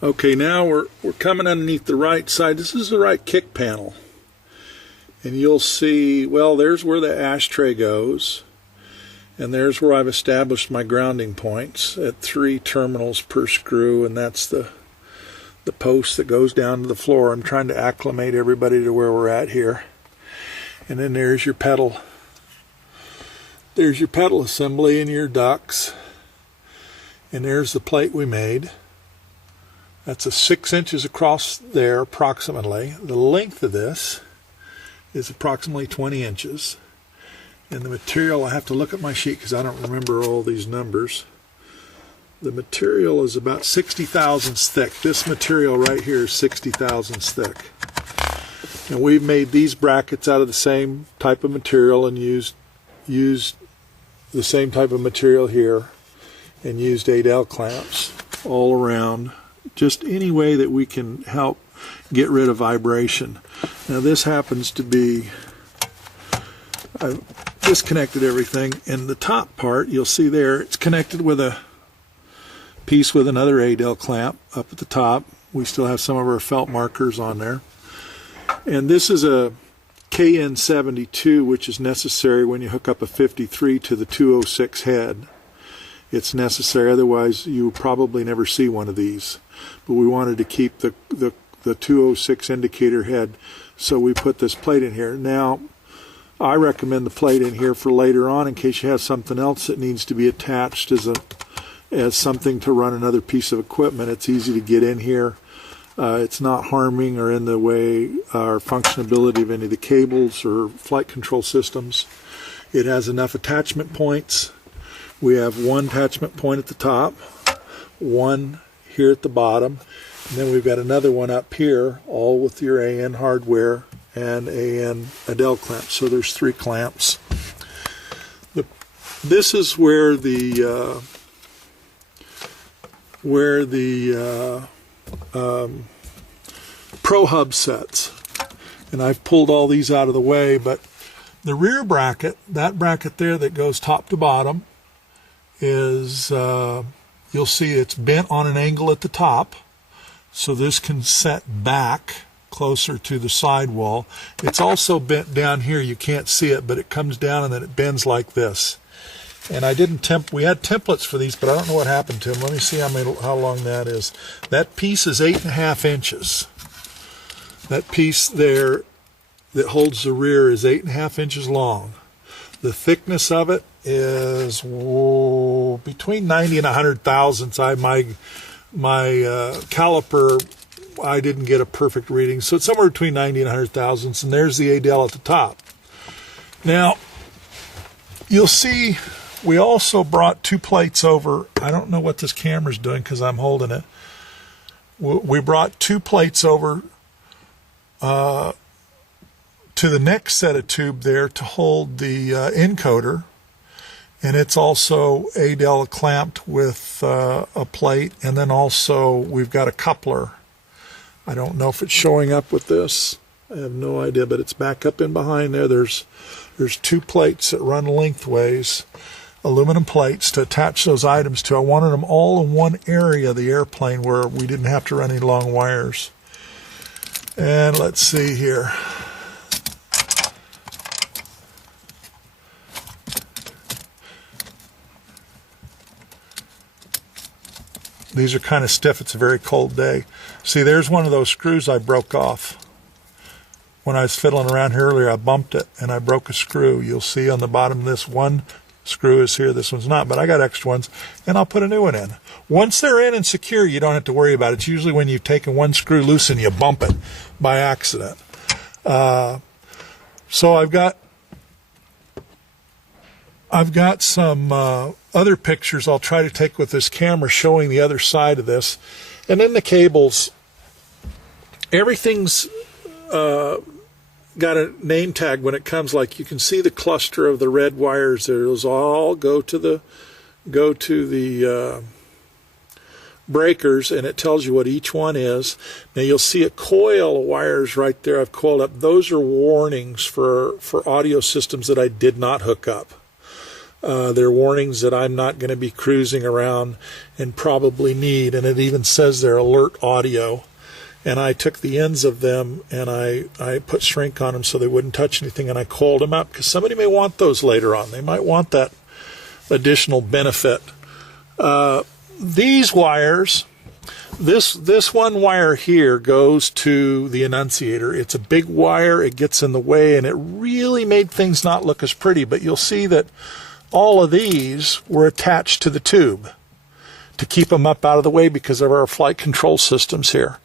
Okay, now we're coming underneath the right side. This is the right kick panel. And you'll see, well, there's where the ashtray goes. And there's where I've established my grounding points at 3 terminals per screw, and that's the post that goes down to the floor. I'm trying to acclimate everybody to where we're at here. And then there's your pedal. There's your pedal assembly and your ducts. And there's the plate we made. That's a 6 inches across there approximately. The length of this is approximately 20 inches. And the material, I have to look at my sheet because I don't remember all these numbers. The material is about 60 thousandths thick. This material right here is 60 thousandths thick. And we've made these brackets out of the same type of material and used the same type of material here and used 8L clamps all around. Just any way that we can help get rid of vibration. Now this happens to be, I've disconnected everything, and the top part, you'll see there, it's connected with a piece with another 8L clamp up at the top. We still have some of our felt markers on there. And this is a KN72, which is necessary when you hook up a 53 to the 206 head. It's necessary, otherwise you will probably never see one of these. But we wanted to keep the 206 indicator head, so we put this plate in here. Now, I recommend the plate in here for later on in case you have something else that needs to be attached as something to run another piece of equipment. It's easy to get in here. It's not harming or in the way or functionability of any of the cables or flight control systems. It has enough attachment points. We have one attachment point at the top, one here at the bottom, and then we've got another one up here, all with your AN hardware and AN Adel clamps. So there's 3 clamps. This is where the Pro Hub sets, and I've pulled all these out of the way, but the rear bracket, that bracket there that goes top to bottom, is you'll see it's bent on an angle at the top, so this can set back closer to the sidewall. It's also bent down here. You can't see it, but it comes down and then it bends like this. And I didn't we had templates for these, but I don't know what happened to them. Let me see how long that is. That piece is 8.5 inches. That piece there that holds the rear is 8.5 inches long. The thickness of it is between 90 and 100 thousandths. My caliper, I didn't get a perfect reading, so it's somewhere between 90 and 100 thousandths. And there's the Adel at the top. Now, you'll see we also brought 2 plates over. I don't know what this camera's doing because I'm holding it. We brought 2 plates over to the next set of tube there to hold the encoder, and it's also Adel clamped with a plate, and then also we've got a coupler. I don't know if it's showing up with this. I have no idea, but it's back up in behind there. There's 2 plates that run lengthways, aluminum plates to attach those items to. I wanted them all in one area of the airplane where we didn't have to run any long wires. And let's see here. These are kind of stiff. It's a very cold day. See, there's one of those screws I broke off. When I was fiddling around here earlier, I bumped it and I broke a screw. You'll see on the bottom of this, one screw is here, this one's not, but I got extra ones, and I'll put a new one in. Once they're in and secure, you don't have to worry about it. It's usually when you've taken one screw loose and you bump it by accident. So I've got some other pictures I'll try to take with this camera showing the other side of this. And then the cables, everything's got a name tag when it comes. Like you can see the cluster of the red wires there. Those all go to the breakers, and it tells you what each one is. Now you'll see a coil of wires right there I've coiled up. Those are warnings for audio systems that I did not hook up. They're warnings that I'm not going to be cruising around and probably need, and it even says they're alert audio. And I took the ends of them and I put shrink on them so they wouldn't touch anything, and I coiled them up because somebody may want those later on. They might want that additional benefit. These wires, this one wire here goes to the annunciator. It's a big wire. It gets in the way, and it really made things not look as pretty. But you'll see that all of these were attached to the tube to keep them up out of the way because of our flight control systems here.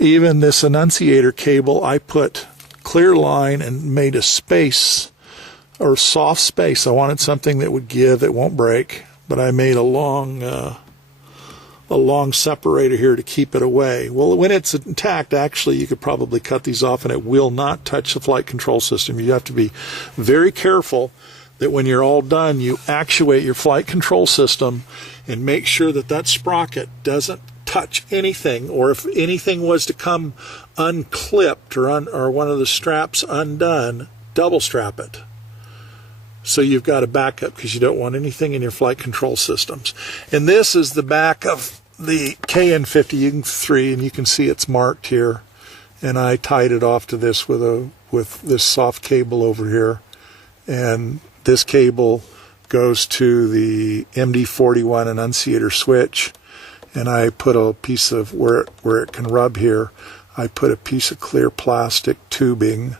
Even this annunciator cable, I put clear line and made a space or soft space. I wanted something that would give, it won't break, but I made a long separator here to keep it away. Well, when it's intact, actually, you could probably cut these off and it will not touch the flight control system. You have to be very careful that when you're all done, you actuate your flight control system and make sure that that sprocket doesn't touch anything, or if anything was to come unclipped or one of the straps undone, double strap it. So you've got a backup because you don't want anything in your flight control systems. And this is the back of the KN50 and you can see it's marked here. And I tied it off to this with this soft cable over here. And this cable goes to the MD41 annunciator switch. And I put a piece of, where it can rub here, I put a piece of clear plastic tubing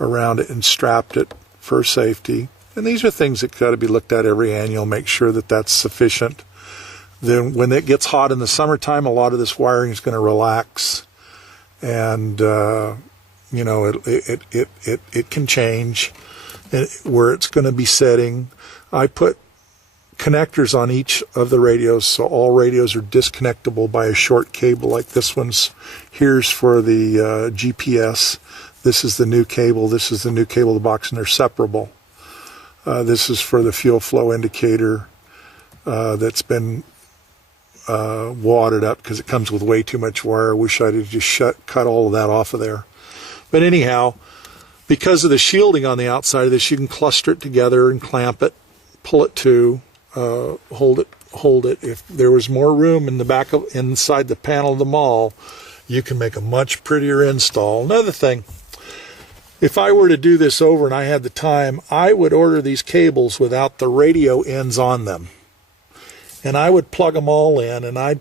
around it and strapped it for safety. And these are things that got to be looked at every annual, make sure that that's sufficient. Then when it gets hot in the summertime, a lot of this wiring is going to relax. And, you know, it can change where it's going to be setting. I put connectors on each of the radios, so all radios are disconnectable by a short cable like this one's. Here's for the GPS. This is the new cable. This is the new cable of the box, and they're separable. This is for the fuel flow indicator that's been wadded up because it comes with way too much wire. I wish I'd have just cut all of that off of there. But anyhow, because of the shielding on the outside of this, you can cluster it together and clamp it, pull it to, hold it. If there was more room in the back of inside the panel of the mall, you can make a much prettier install. Another thing, if I were to do this over and I had the time, I would order these cables without the radio ends on them. And I would plug them all in, and I'd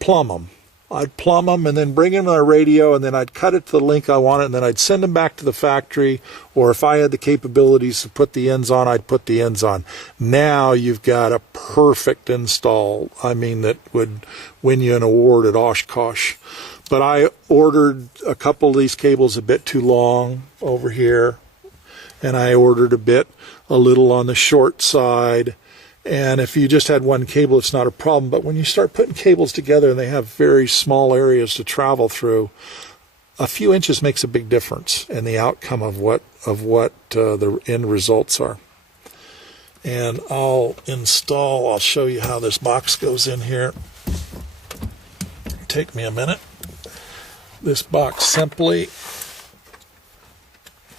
plumb them. I'd plumb them and then bring in my radio, and then I'd cut it to the length I wanted, and then I'd send them back to the factory, or if I had the capabilities to put the ends on, I'd put the ends on. Now you've got a perfect install. I mean, that would win you an award at Oshkosh. But I ordered a couple of these cables a bit too long over here, and I ordered a little on the short side. And if you just had one cable, it's not a problem. But when you start putting cables together and they have very small areas to travel through, a few inches makes a big difference in the outcome of what the end results are. And I'll show you how this box goes in here. Take me a minute. This box simply,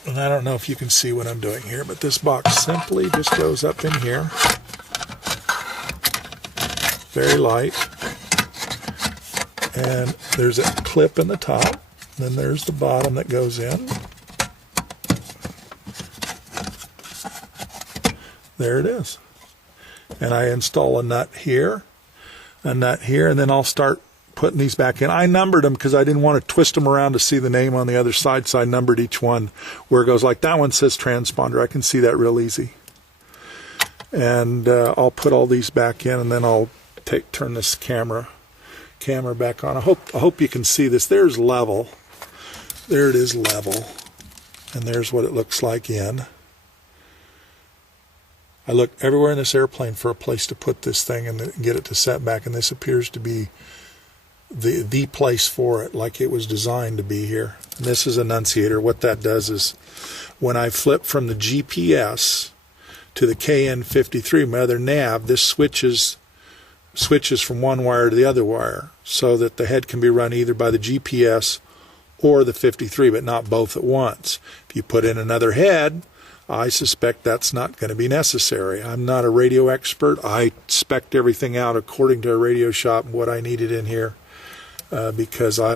and I don't know if you can see what I'm doing here, but this box simply just goes up in here. Very light, and there's a clip in the top, then there's the bottom that goes in. There it is. And I install a nut here, and then I'll start putting these back in. I numbered them because I didn't want to twist them around to see the name on the other side, so I numbered each one where it goes. Like that one says transponder. I can see that real easy. And I'll put all these back in, and then I'll turn this camera back on. I hope you can see this. There's level. There it is, level. And there's what it looks like in. I look everywhere in this airplane for a place to put this thing and get it to set back, and this appears to be the place for it, like it was designed to be here. And this is annunciator. What that does is when I flip from the GPS to the KN53, my other nav, this switches from one wire to the other wire so that the head can be run either by the GPS or the 53, but not both at once. If you put in another head, I suspect that's not going to be necessary. I'm not a radio expert. I spec'd everything out according to a radio shop and what I needed in here because I